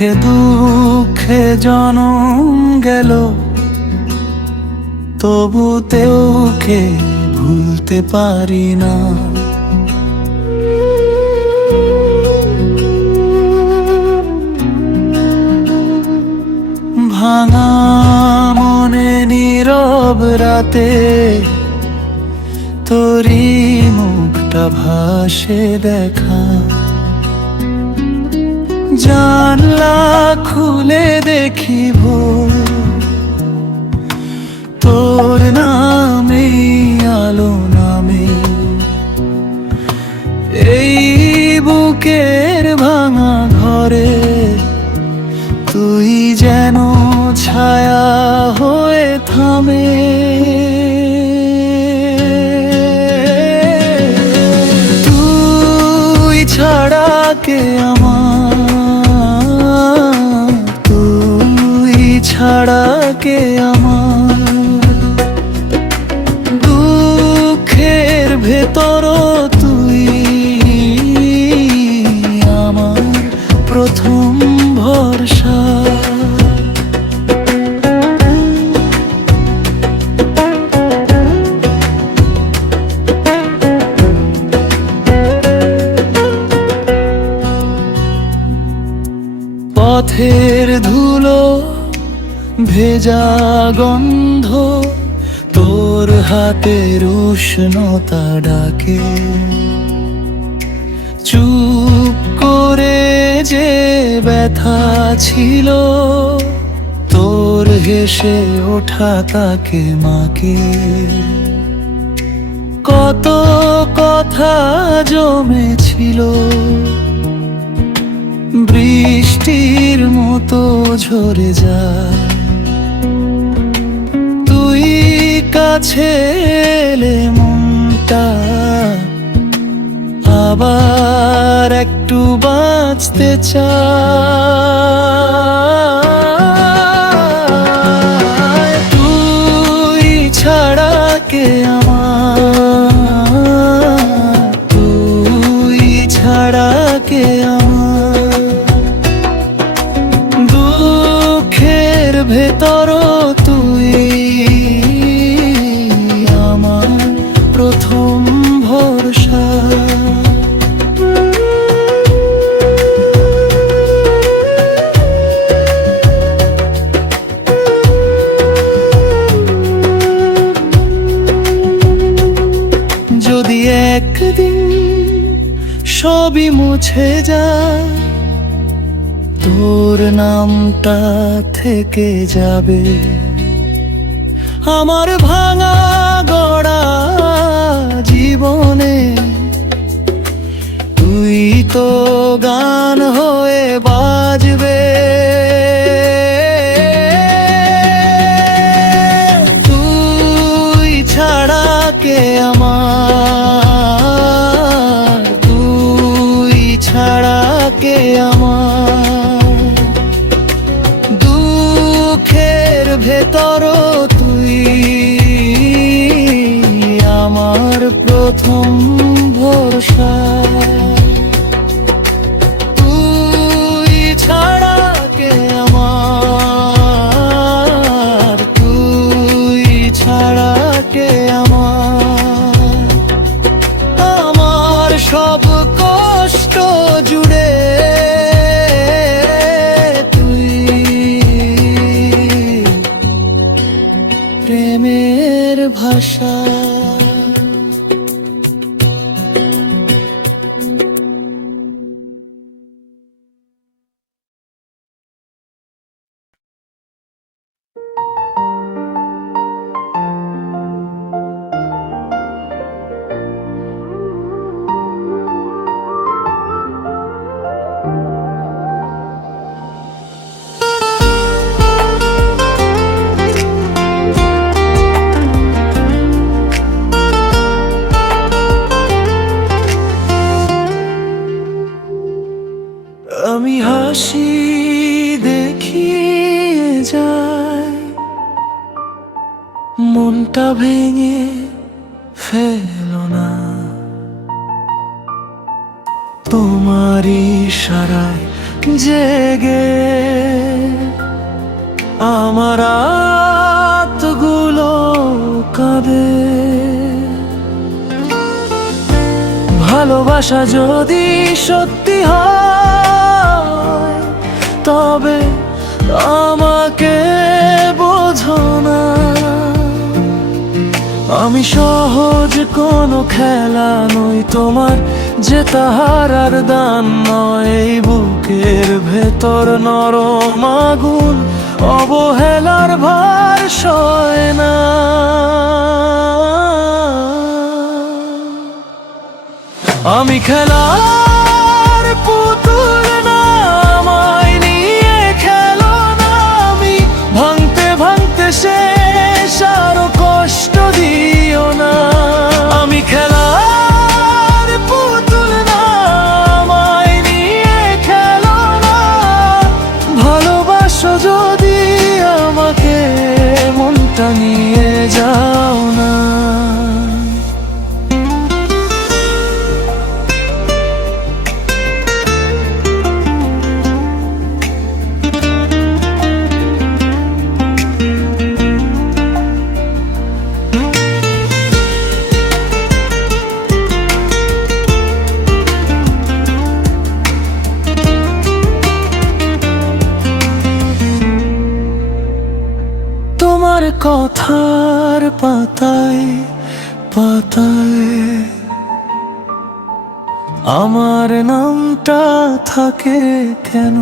সুখে দুঃখে জনম গেল, তবুতেও কে ভুলতে পারি না। ভাঙা মনে নীরব রাতে তোরি মুখটা ভাসে দেখা। জানলা খুলে দেখি ভোর, তোর নামে আলো নামে। এই বুকের ভাঙা ঘরে তুই যেন ছায়া হয়ে থামে। তুই ছাড়া কে আমার, তুই ছাড়া কে আমার। দুঃখের ভেতরও তুই আমার প্রথম ভরসা। পথের ধুলো ভেজা গন্ধ, তোর হাতের উষ্ণতা ডাকে। চুপ করে যে ব্যথা ছিল, তোর হেসে ওঠা তাকে মাকে। কত কথা জমেছিল বৃষ্টির মতো ঝরে যায়। তুই কাছে এলে মনটা আবার একটু বাঁচতে চায়। তুই ছাড়া কে আমার, তুই ছাড়া কে আমার। দুঃখের ভেতরও তুই আমার প্রথম ভরসা। যদি একদিন সবই মুছে যায়, তোর নামটা থেকে যাবে আমার ভাঙা গড়া জীবনে। তুই তো গান হয়ে বাজবে। তুই ছাড়া কে আমার, তুই ছাড়া কে আমার। দুঃখের ভেতরও তুই আমার প্রথম ভরসা। তুই ছাড়া কে আমার, তুই ছাড়া কে আমার। আমার সব কষ্ট জুড়ে তুই প্রেমের ভাষা। আমি হাসি দেখিয়ে যাই, মনটা ভেঙে ফেলো না। তোমার ইশারায় জেগে আমার রাতগুলো কাঁদে। ভালোবাসা যদি সত্যি হয় তবে আমাকে বোঝো না। আমি সহজ কোনো খেলা নই তোমার, যে তাহার দান নয়। এই বুকের ভেতর নরম আগুন অবহেলার ভার সয় না। আমি খেলার পুতুল না, আমায় নিয়ে খেলো না। আমি ভাঙতে ভাঙতে শেষ, আরো কষ্ট দিও না। আমি খেলার পুতুল না, আমায় নিয়ে খেলো না। ভালোবাসো যদি আমাকে, মনটা নিয়ে যাও না। তোমার কথার পাতায় পাতায় আমার নামটা থাকে কেন?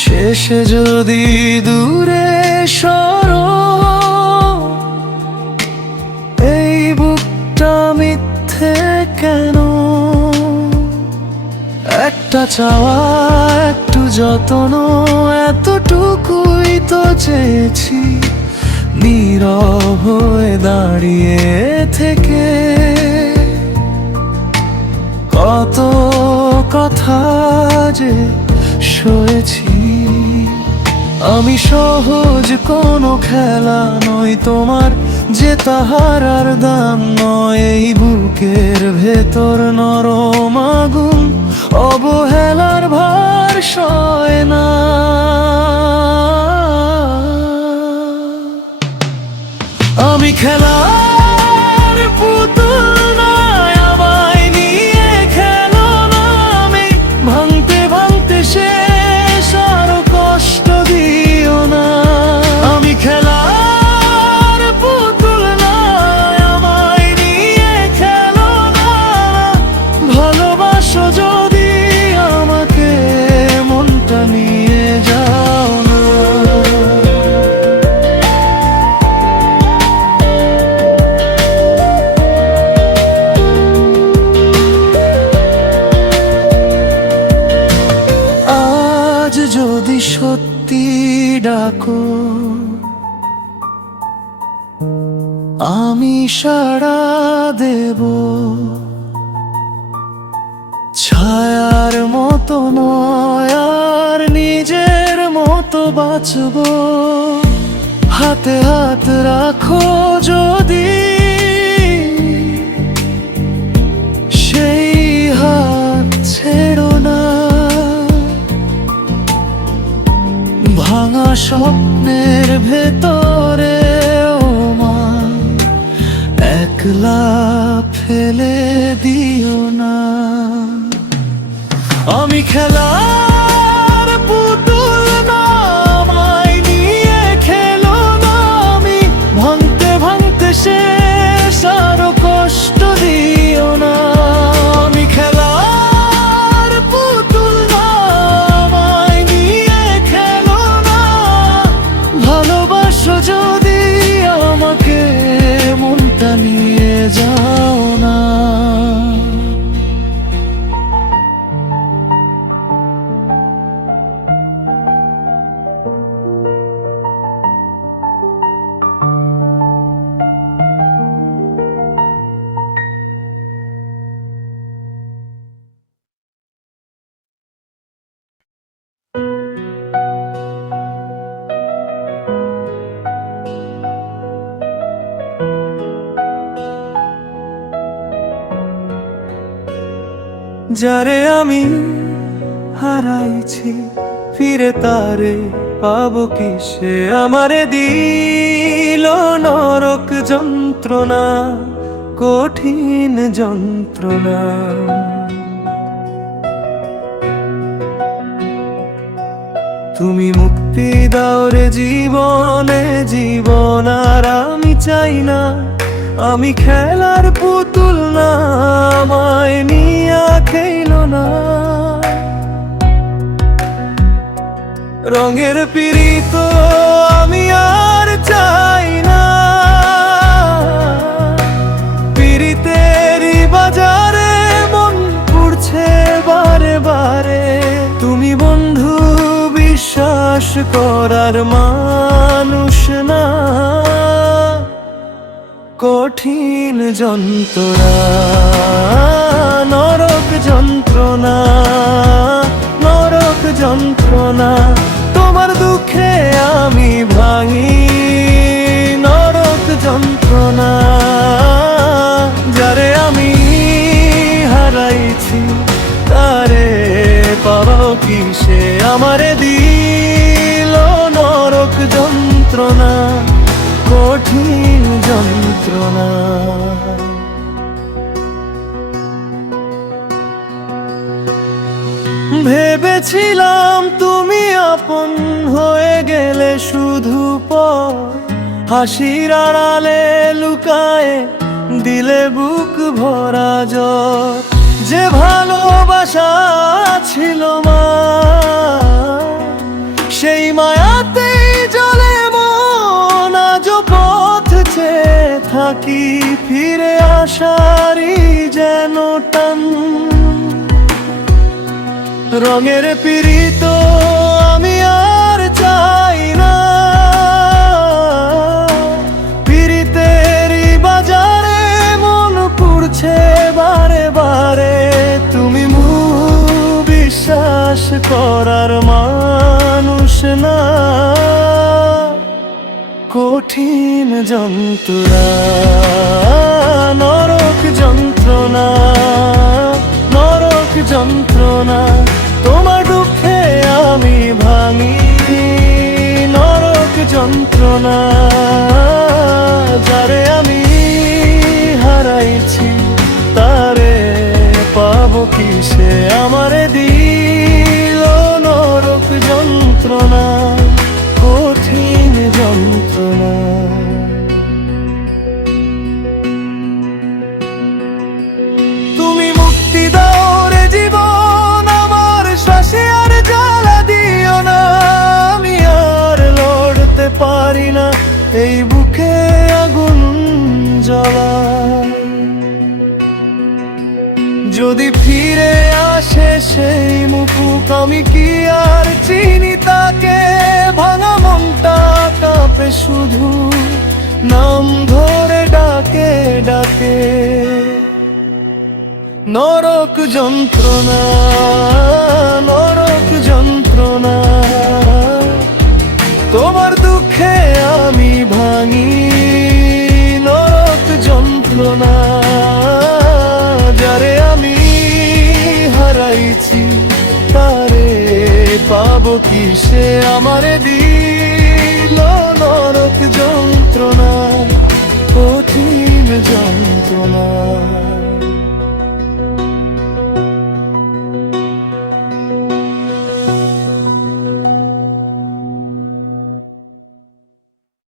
শেষে যদি দূরে সরো, এই বুকটা মিথ্যে কেন? একটা চাওয়া, একটু যত্ন, এতটুকুই তো চেয়েছি। নীরব হয়ে দাঁড়িয়ে থেকে কত কথা যে সয়েছি। আমি সহজ কোনো খেলা নই তোমার, যে তাহার আর দাম নয়। এই বুকের ভেতর নরম আগুন অবহেলার ভার সয় না। আমি খেলার পুতুল না, আমায় নিয়ে খেলো না। আমি ভাঙতে ভাঙতে শেষ, আরো কষ্ট দিও না। আমি খেলার পুতুল না, আমায় নিয়ে খেলো না। ভালোবাসো যদি আমাকে, মনটা নিয়ে যাও না। আজ যদি সত্যি ডাকো, আমি সাড়া দেব। ছায়ার মতো নয় আর নিজের মতো বাঁচবো। হাতে হাত রাখো যদি, সেই হাত ছেড়ো না। ভাঙা স্বপ্নের ভেতরে ও মা, একলা ফেলে দিও না। আমি খেলার পুতুল না, আমায় নিয়ে খেলো না। আমি ভাঙতে ভাঙতে শেষ, আরো কষ্ট দিও না। আমি খেলার পুতুল না, আমায় নিয়ে খেলো না। ভালোবাসো যদি আমাকে, মনটা নিয়ে যাও না। যারে আমি হারাইছি ফিরে তারে পাবো কি? সে আমারে দিল নরক যন্ত্রণা, কঠিন যন্ত্রণা। তুমি মুক্তি দাও রে জীবনে জীবন, আর আমি চাই না আমি খেলার পুতুল না, আমায় নিয়া খেলো না। রঙের পীড়িত আমি আর চাই না, পীড়িতেরই বাজারে মন পুড়ছে বারে বারে। তুমি বন্ধু বিশ্বাস করার মানুষ না, কঠিন যন্ত্রণা, নরক যন্ত্রণা, নরক যন্ত্রণা। তোমার দুঃখে আমি ভাঙি নরক যন্ত্রণা, যারে আমি হারাইছি তারে পাবো কি? সে আমারে দিল নরক যন্ত্রণা, কঠিন যন্ত্রণা। ভেবেছিলাম তুমি আপন হয়ে গেলে শুধু পর, হাসির আড়ালে লুকায়ে দিলে বুক ভরা জ্বর। যে ভালোবাসা ছিল মা, সেই মায়াতেই জ্বলে মন। আজ পথ চেয়ে থাকি ফিরে আসারই যেন টান। রঙের পীড়িত আমি আর চাই না, পীড়িতেরই বাজারে মন পুড়ছে বারে বারে। তুমি বিশ্বাস করার মানুষ না, কঠিন যন্ত্রণা, নরক যন্ত্রণা, নরক যন্ত্রণা। তোমার দুঃখে আমি ভাঙি নরক যন্ত্রণা, যারে আমি হারাইছি তারে পাবো কি? সে আমারে দিল নরক যন্ত্রণা, কঠিন যন্ত্রণা। তুমি মুক্তি দাও রে জীবন, আমার শ্বাসে আর জ্বালা দিও না। আমি আর লড়তে পারি না এই বুকে আগুন জ্বলা। যদি ফিরে আসে সেই মুখ, আমি কি আর চিনি তাকে? ভাঙা মনটা কাঁপে শুধু নাম ধরে ডাকে ডাকে। নরক যন্ত্রণা, নরক যন্ত্রণা। তোমার দুঃখে আমি ভাঙি নরক যন্ত্রণা, যারে আমি হারাইছি তারে পাবো কি? সে আমারে দি